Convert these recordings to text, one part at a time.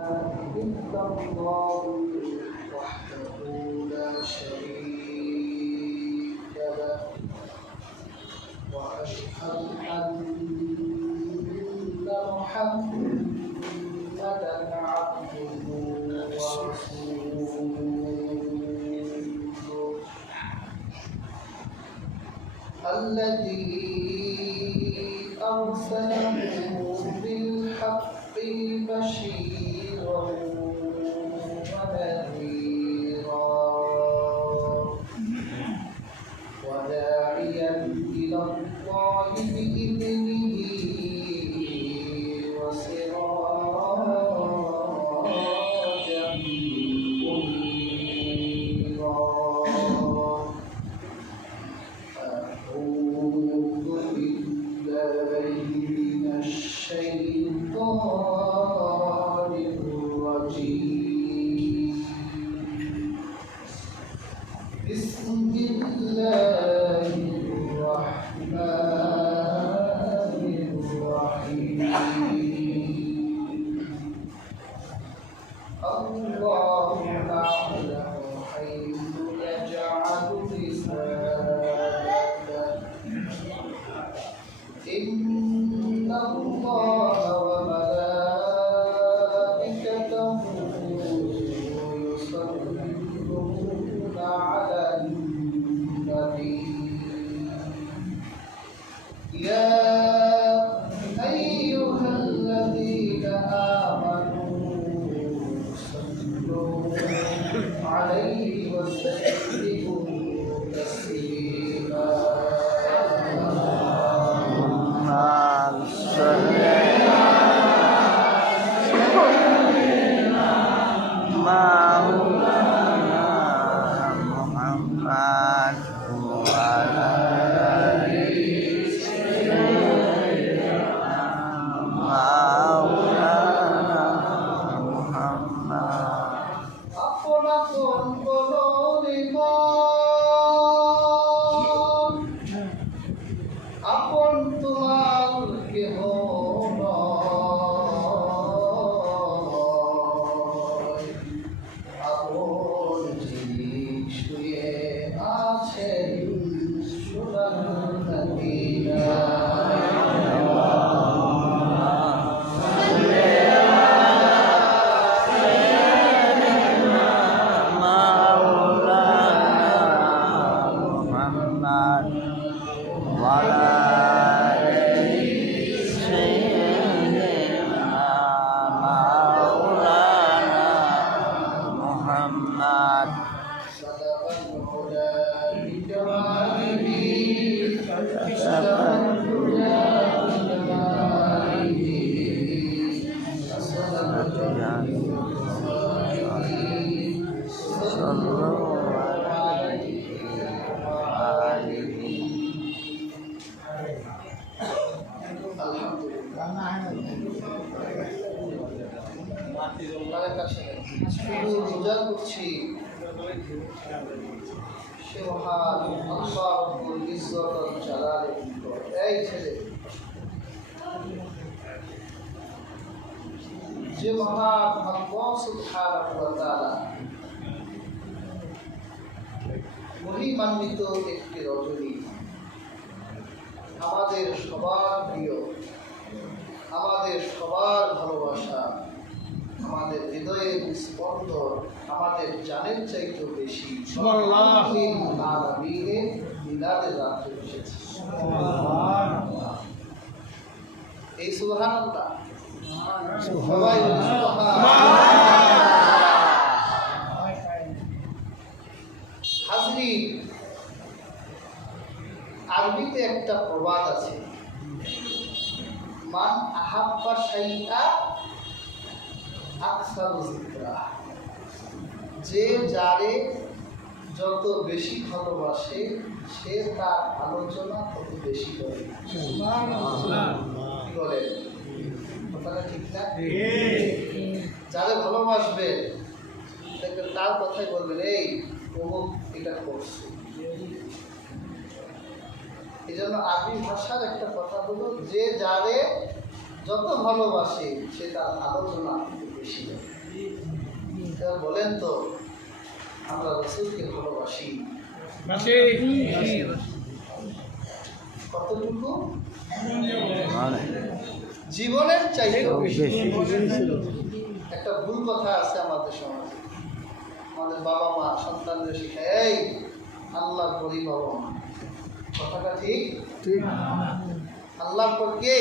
إلا الله وحده لا شريك له وأشهد أن محمدا عبده ورسوله الذي أرسله بالحق بشيرا ونذيرا وداعيا إلى الله بإذنه وسراجا منيرا أعوذ بالله من الشيطان الرجيم بسم الله الرحمن الرحيم الله أعلم حيث يجعل رسالته إن الله وملائكته يصلون على النبي يا أيها الذين آمنوا صلوا عليه وسلموا تسليما আপন তোমার কেহ নয়, আপন যিনি শুয়ে আছেন সোনার মদিনায়। রোজা করছি সে মহান আল্লাহ রব্বুল ইজ্জত ওয়াল জালালের নিকট। এই ছেলে, যে মহান আল্লাহ সুবহানাহু ওয়া তাআলা মহিমান্বিত একটি রজনী, আমাদের সবার প্রিয়, আমাদের সবার ভালোবাসা, আমাদের হৃদয়ের স্পন্দন, আমাদের জানের চাইতে বেশি মিলাদের রাত্রে এসেছে। এই সুবহানাল্লাহ সবাই হাজরিন, আরবিতে একটা প্রবাদ আছে, মান আহাব্বা শাইআ আকসারু যিকরা, যে যারে যত বেশি ভালোবাসে সে তার আলোচনা তত বেশি করে। কি বলেন কথাটা ঠিক না? যারে ভালোবাসবে দেখবেন তার কথাই বলবেন, এই অমুক এটা করছে। এই জন্য আরবি ভাষার একটা কথা হলো, যে যারে যত ভালোবাসে সে তার আলোচনা বেশি করে। বলেন তো আমরা রাসূলকে ভালোবাসি কতটুকু? জীবনের চাইতে একটা ভুল কথা আছে আমাদের সমাজে। আমাদের বাবা মা সন্তানদের শিখায়, এই আল্লাহ করি বাবা মা, কথাটা ঠিক? আল্লাহর পর কে?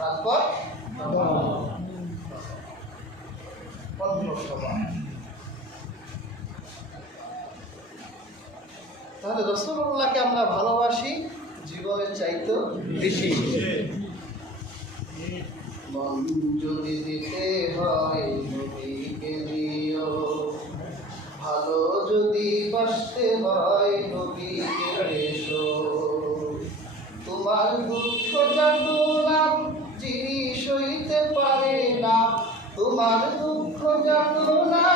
তারপর অন্য সবাই। তাহলে রাসূলুল্লাহকে আমরা ভালোবাসি জীবনের চাইতে বেশি। মন যদি দিতে হয় নবীকে দিও, ভালো যদি বাসতে হয় নবীকে বেশো। তোমার দুঃখ যাতনা যিনি সইতে পারে না, তোমার দুঃখ যাতনা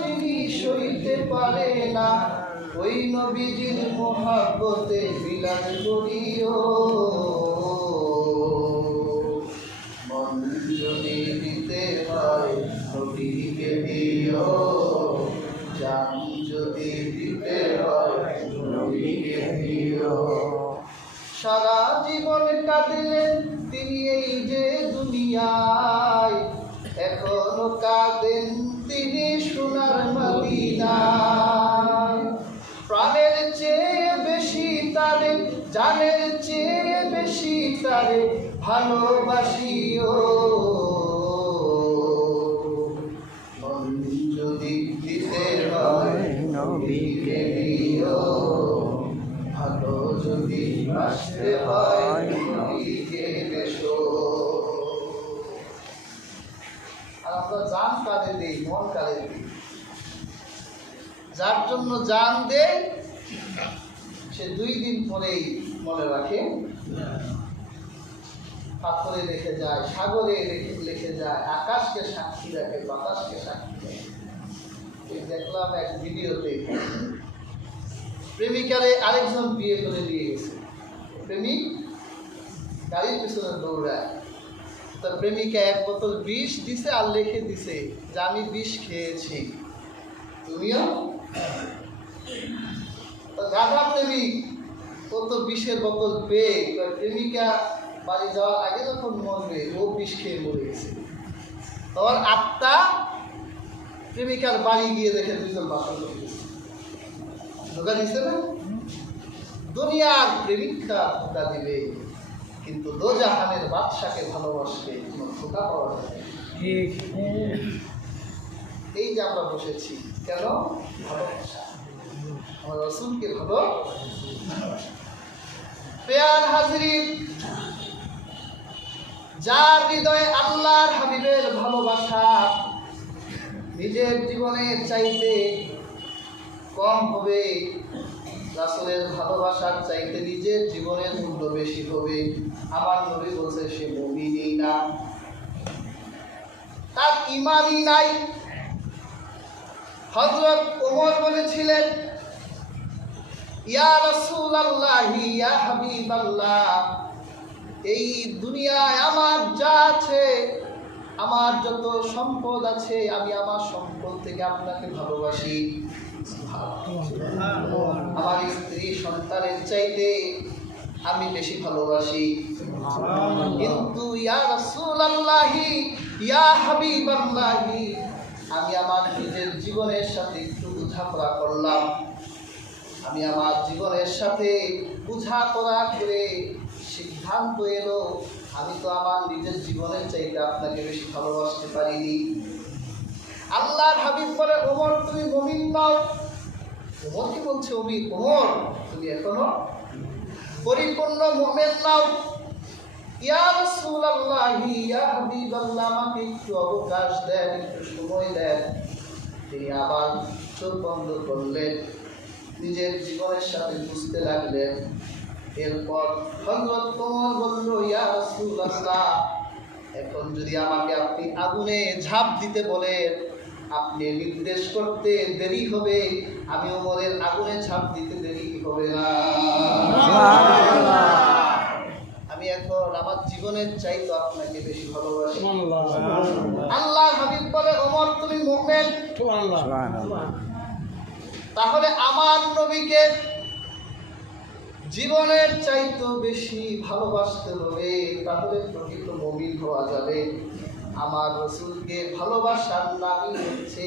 যিনি সইতে পারে না, ওই নবীজির মহব্বতে বিলাস করিও। মন যদি দিতে হয় নবীকে দিও, জান যদি দিতে হয় নবীকে দিও। সারা জীবন কাঁদলেন তিনি এই যে দুনিয়ায়, এখনো কাঁদেন তিনি সোনার মদিনায়। প্রাণের চেয়ে বেশি তারে, জানের চেয়ে বেশি তারে ভালোবাসিও। মন যদি দিতে হয় নবীকে দিও, ভালো যদি বাসতে হয় নবীকে বেশো। আর আমরা জান কাঁদে দিই, মন কাঁদে দিই। যার জন্য জান দেয় সে 2 দিন পরেই মনে রাখে, পাথরে রেখে যায়, সাগরে লিখে যায়, আকাশকে সাক্ষী রাখে, বাতাসকে সাক্ষী রাখে। দেখলাম এক ভিডিওতে, প্রেমিকারে আরেকজন বিয়ে করে দিয়ে গেছে। প্রেমিক গাড়ির পিছনে দৌড়ায়, তার প্রেমিকা 1 বোতল বিষ দিছে আর লিখে দিছে যে আমি বিষ খেয়েছি, তুমিও। গাধা প্রেমিক, ও তো বিষের বোতল পেয়ে প্রেমিকা বাড়ি যাওয়ার আগে যখন মরবে ও বিষ খেয়ে মরে গেছে। তখন আত্মা প্রেমিকার বাড়ি গিয়ে দেখে 2 জন বাসন করে গেছে। ধোকা দিচ্ছে না? দুনিয়ার প্রেমিকরা ধোকা দিবে, কিন্তু দোজাহানের বাদশাকে ভালোবাসলে কোনো ধোকা পাওয়া যাবে। এই যে আমরা বসেছি কেন? ভালোবাসা, আমার রাসূলকে ভালোবাসা। প্রিয় হাজিরিন, যার হৃদয়ে আল্লাহর হাবিবের ভালোবাসা নিজের জীবনের চাইতে কম হবে, রাসূলের ভালোবাসার চাইতে নিজের জীবনের মূল্য বেশি হবে, আমার নবী বলছে সে মুমিনই না, তার ঈমানই নাই। হযরত ওমর বলেছিলেন, ইয়া রাসূলুল্লাহ, ইয়া হাবিবাল্লাহ, এই দুনিয়ায় আমার যা আছে, আমার যত সম্পদ আছে, আমি আমার সম্পদ থেকে আপনাকে ভালোবাসি। আমার স্ত্রী সন্তানের চাইতে আমি বেশি ভালোবাসি। কিন্তু ইয়া রাসূলুল্লাহ, ইয়া হাবিবাল্লাহ, আমি আমার নিজের জীবনের সাথে একটু বোঝাপড়া করলাম। আমি আমার জীবনের সাথে বোঝাপড়া করে সিদ্ধান্ত এলো, আমি তো আমার নিজের জীবনের চাইতে আপনাকে বেশি ভালোবাসতে পারিনি। আল্লাহর হাবিব বলে, ওমর তুমি মুমিন নও। ওমর কি বলছে? ওমর তুমি এখনো পরিপূর্ণ মুমিন নও। ইয়া রাসূলুল্লাহ, ইয়া হাবিবাল্লাহ, আমাকে একটু অবকাশ দেন, একটু সময় দেন। তিনি আবার চোখ বন্ধ করলেন, নিজের জীবনের সাথে বুঝতে লাগলেন। এরপর হযরত ওমর বলল, ইয়া রাসূলুল্লাহ, এখন যদি আমাকে আপনি আগুনে ঝাঁপ দিতে বলেন, আপনি নির্দেশ করতে দেরি হবে, আমি ওমরের আগুনে ঝাঁপ দিতে দেরি হবে না। আমি এখন আমার জীবনের চাইতে আপনাকে বেশি ভালোবাসি। আল্লাহর হাবিব বলে, ওমর তুমি মুমিন। সুবহানাল্লাহ। তাহলে আমার নবীকে জীবনের চাইতে বেশি ভালোবাসতে হবে, তাহলে প্রকৃত মুমিন হওয়া যাবে। আমার রাসূলকে ভালোবাসার নামই হচ্ছে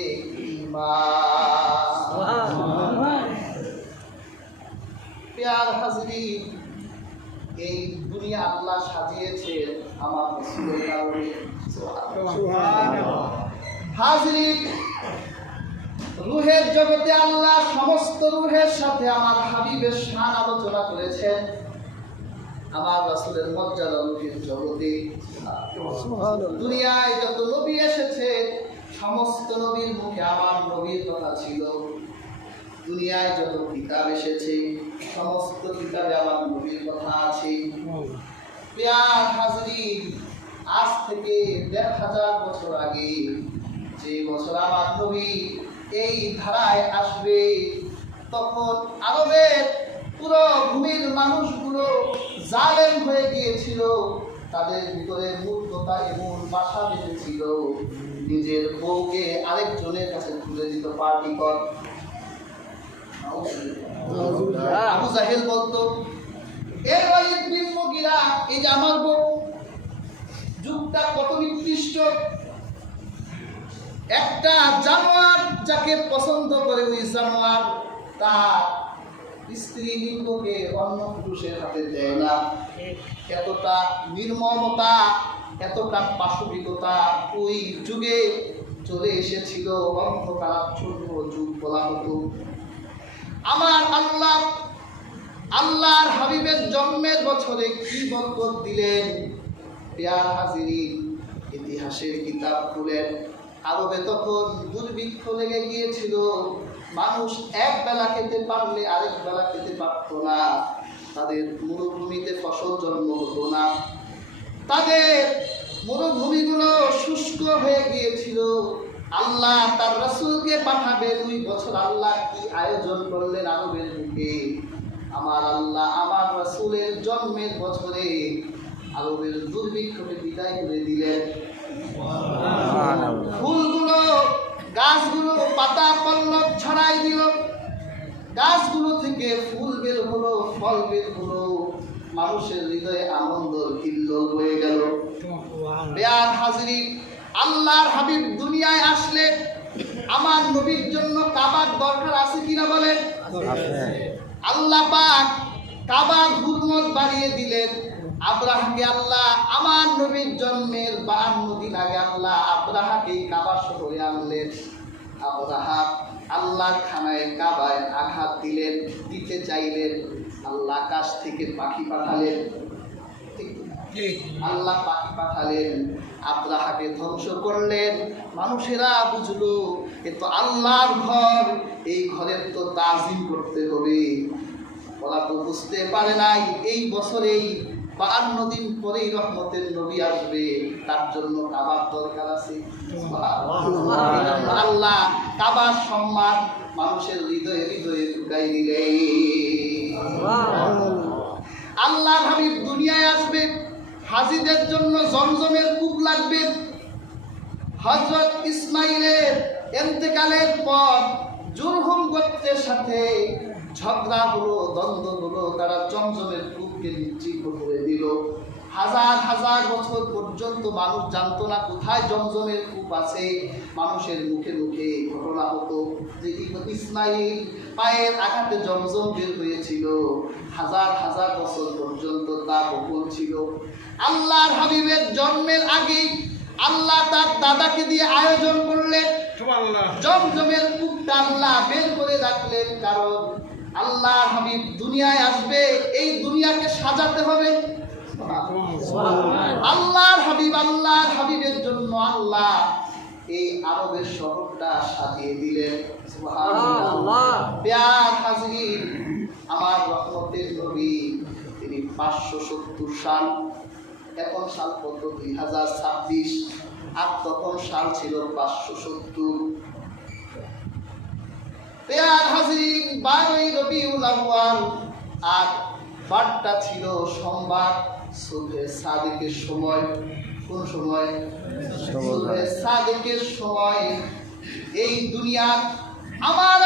ঈমান। প্যার হাজরিন, এই দুনিয়া আল্লাহ সাজিয়েছেন আমার রাসূলের কারণে। হাজরিন, রূহের জগতে আল্লাহ সমস্ত রূহের সাথে আমার হাবিবের শান আলোচনা করেছেন। আমার রাসূলের মর্যাদা রূহের জগতে। দুনিয়ায় যত নবী এসেছে সমস্ত নবীর মুখে আমার নবীর কথা ছিল। দুনিয়ায় যত কিতাব এসেছে সমস্ত কিতাবে আমার নবীর কথা আছে। প্রিয় হাজরিন, আজ থেকে ১,৫০০ বছর আগে, যে বছর আমার নবী এই ধারায় আসবে, তখন আরবের পুরো ভূমির মানুষগুলো জালেম হয়ে গিয়েছিল। তাদের ভিতরে মূর্খতা এমন বাসা বেঁধেছিল, নিজের বউকে আরেকজনের কাছে তুলে দিত পার্টি কর। আবু জাহেল বলতো, এর ওয়ালিদ বিন মুগীরা, এই যে আমার বউ, যুগটা কত নিকৃষ্ট। একটা জানোয়ার যাকে পছন্দ করে, ওই জানোয়ার তার স্ত্রী লিঙ্গকে অন্য পুরুষের হাতে দেয় না। এতটা নির্মমতা, এতটা পাশবিকতা ওই যুগে চলে এসেছিল। অন্ধকারাচ্ছন্ন যুগ বলা হতো। আমার আল্লাহর হাবিবের জন্মের বছরে কি বরকত দিলেন। প্রিয় হাজিরিন, ইতিহাসের কিতাব খুলেন। আরবে তখন দুর্ভিক্ষ লেগে গিয়েছিল। মানুষ এক বেলা খেতে পারলে আরেক বেলা খেতে পারত না। তাদের মরুভূমিতে ফসল জন্ম হতো না। তাদের মরুভূমিগুলো শুষ্ক হয়ে গিয়েছিল। আল্লাহ তার রাসূলকে পাঠাবেন ওই বছর আল্লাহ কি আয়োজন করলেন আরবের বুকে। আমার আল্লাহ আমার রাসূলের জন্মের বছরে আরবের দুর্ভিক্ষকে বিদায় করে দিলেন। ফুলগুলো, গাছগুলো পাতা পল্লব ছড়াই দিল। গাছগুলো থেকে ফুল বের হলো, ফল বের হলো। মানুষের হৃদয়ে আনন্দ হিল্লোল হয়ে গেল। বেয়ার হাজরিন, আল্লাহর হাবিব দুনিয়ায় আসলে আমার নবীর জন্য কাবার দরকার আছে কিনা বলেন? আল্লাহ পাক কাবার হুরমত বাড়িয়ে দিলেন। আব্রাহাকে আল্লাহ আমার নবীর জন্মের 52 দিন আগে আল্লাহ আব্রাহাকে কাবা শহরে আনলেন। আব্রাহা আল্লাহর খানায় কাবায় আঘাত দিতে চাইলেন। আল্লাহ আকাশ থেকে পাখি পাঠালেন। আল্লাহ পাখি পাঠালেন, আব্রাহাকে ধ্বংস করলেন। মানুষেরা বুঝলো এ তো আল্লাহর ঘর, এই ঘরের তো তাজিম করতে হবে। ওরা তো বুঝতে পারে নাই এই বছরেই 52 দিন পরেই রহমতের নবী আসবে, তার জন্য কাবার দরকার আছে। আল্লাহ কাবার সম্মান মানুষের হৃদয়ে হৃদয়ে ঢুকাই দিলেন। আল্লাহর হাবিব দুনিয়ায় আসবে, হাজিদের জন্য জমজমের কূপ লাগবে। হযরত ইসমাইলের ইন্তেকালের পর জুরহুম গোত্রের সাথে ঝগড়া হলো, দ্বন্দ্ব হলো। তারা জমজমের কূপকে নিশ্চিহ্ন করে দিল। হাজার হাজার বছর পর্যন্ত মানুষ জানতো না কোথায় জমজমের কূপ আছে। মানুষের মুখে মুখে ঘটনা হতো যে ইসমাইল পায়ের আঘাতে জমজম বের হয়েছিল। হাজার হাজার বছর পর্যন্ত তা গোপন ছিল। আল্লাহর হাবিবের জন্মের আগেই আল্লাহ তার দাদাকে দিয়ে আয়োজন করলেন। জমজমের কূপটা আল্লাহ বের করে রাখলেন, কারণ আল্লাহর হাবিব দুনিয়ায় আসবে, এই দুনিয়াকে সাজাতে হবে। আল্লাহর হাবিবের জন্য আল্লাহ এই আরবের শহরটা সাজিয়ে দিলেন। সুবহানাল্লাহ। প্রিয় হাজিরিন, আমার রহমতের নবী তিনি 570 সাল, এখন সাল কত? 2026, আর তখন সাল ছিল 570। প্রিয় হাজিরিন, 12ই রবিউল আউয়াল, আর বারটা ছিল সোমবার, সুবহে সাদিকের সময়। কোন সময়? সাদেকের সময় এই দুনিয়া আমার